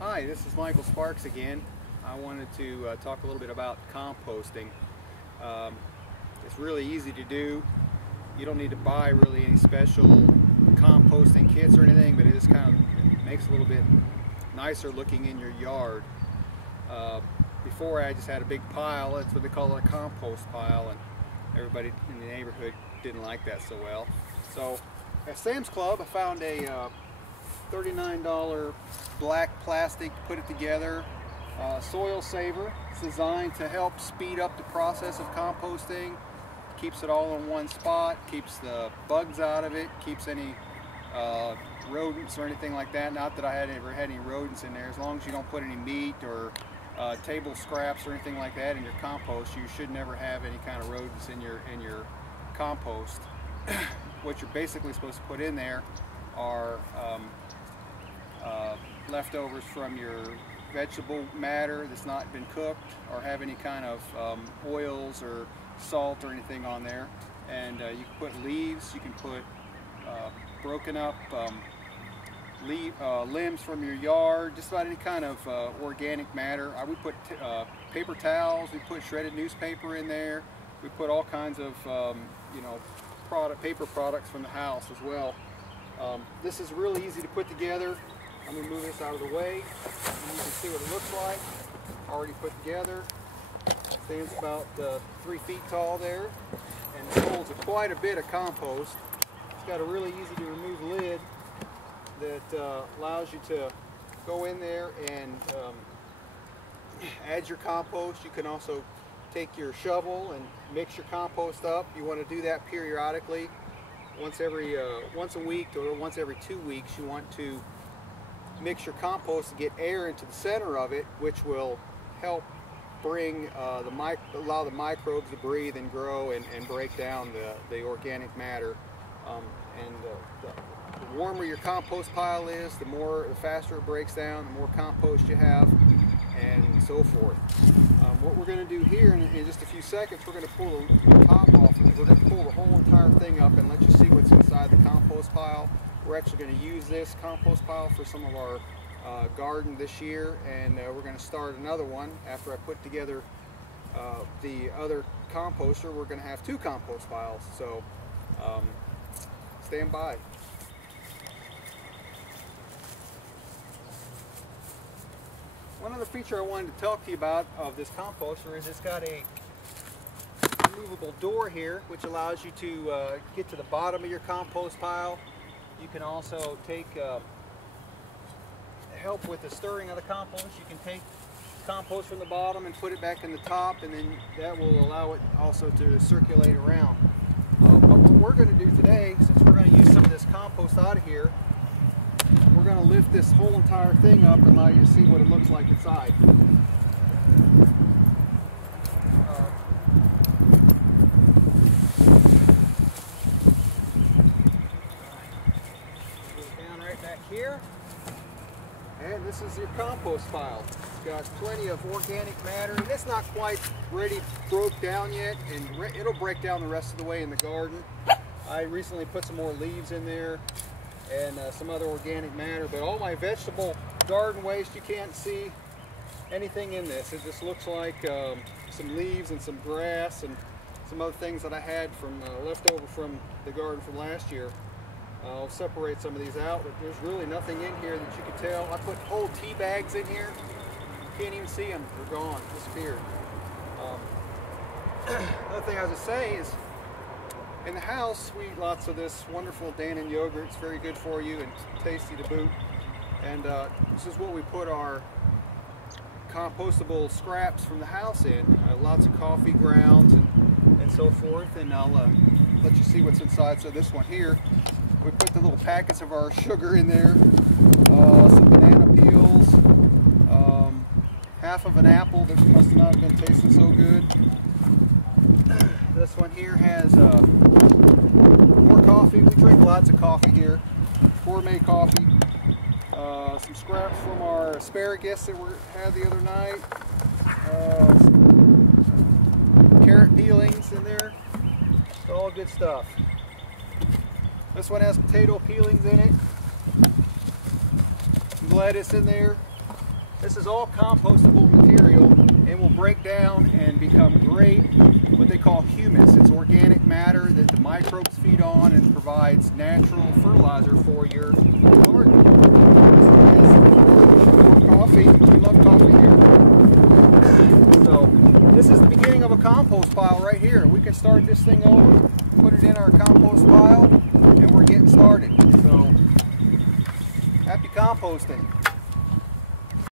Hi, this is Michael Sparks again. I wanted to talk a little bit about composting. It's really easy to do. You don't need to buy really any special composting kits or anything, but it just kind of makes it a little bit nicer looking in your yard. Before I just had a big pile. That's what they call it, a compost pile, and everybody in the neighborhood didn't like that so well. So at Sam's Club I found a $39 black plastic, put it together, soil saver. It's designed to help speed up the process of composting, keeps it all in one spot, keeps the bugs out of it, keeps any rodents or anything like that. Not that I had ever had any rodents in there. As long as you don't put any meat or table scraps or anything like that in your compost, you should never have any kind of rodents in your compost. What you're basically supposed to put in there are leftovers from your vegetable matter that's not been cooked or have any kind of oils or salt or anything on there. And you can put leaves, you can put broken up limbs from your yard, just about any kind of organic matter. We put paper towels, we put shredded newspaper in there, we put all kinds of paper products from the house as well. This is really easy to put together. I'm going to move this out of the way, and you can see what it looks like. Already put together. It stands about 3 feet tall there, and it holds quite a bit of compost. It's got a really easy to remove lid that allows you to go in there and add your compost. You can also take your shovel and mix your compost up. You want to do that periodically. Once a week or once every 2 weeks, you want to mix your compost to get air into the center of it, which will help bring allow the microbes to breathe and grow and break down the organic matter. The warmer your compost pile is, the faster it breaks down, the more compost you have, and so forth. What we're going to do here in just a few seconds, we're going to pull the top off, and we're going to pull the whole entire thing up and let you see what's inside the compost pile. We're actually going to use this compost pile for some of our garden this year, and we're going to start another one after I put together the other composter. We're going to have 2 compost piles, so stand by. One other feature I wanted to talk to you about of this composter is it's got a removable door here, which allows you to get to the bottom of your compost pile. You can also take help with the stirring of the compost. You can take compost from the bottom and put it back in the top, and then that will allow it also to circulate around. But what we're going to do today, since we're going to use some of this compost out of here, we're going to lift this whole entire thing up and allow you to see what it looks like inside. Down right back here, and this is your compost pile. It's got plenty of organic matter, and it's not quite ready, broke down yet, and it'll break down the rest of the way in the garden. I recently put some more leaves in there and some other organic matter, but all my vegetable garden waste, you can't see anything in this. It just looks like some leaves and some grass and some other things that I had from left over from the garden from last year. I'll separate some of these out, but there's really nothing in here that you can tell. I put old tea bags in here. You can't even see them. They're gone, disappeared. Another thing I was going to say is, in the house, we eat lots of this wonderful Dannon yogurt. It's very good for you and tasty to boot. And this is what we put our compostable scraps from the house in. Lots of coffee grounds and so forth. And I'll let you see what's inside. So this one here, we put the little packets of our sugar in there, some banana peels, half of an apple that must not have been tasting so good. This one here has more coffee. We drink lots of coffee here. Gourmet coffee. Some scraps from our asparagus that we had the other night. Carrot peelings in there. It's all good stuff. This one has potato peelings in it. Some lettuce in there. This is all compostable material and will break down and become great, what they call humus. It's organic matter that the microbes feed on and provides natural fertilizer for your garden. Coffee, we love coffee here. So this is the beginning of a compost pile right here. We can start this thing over, put it in our compost pile, and we're getting started. So happy composting.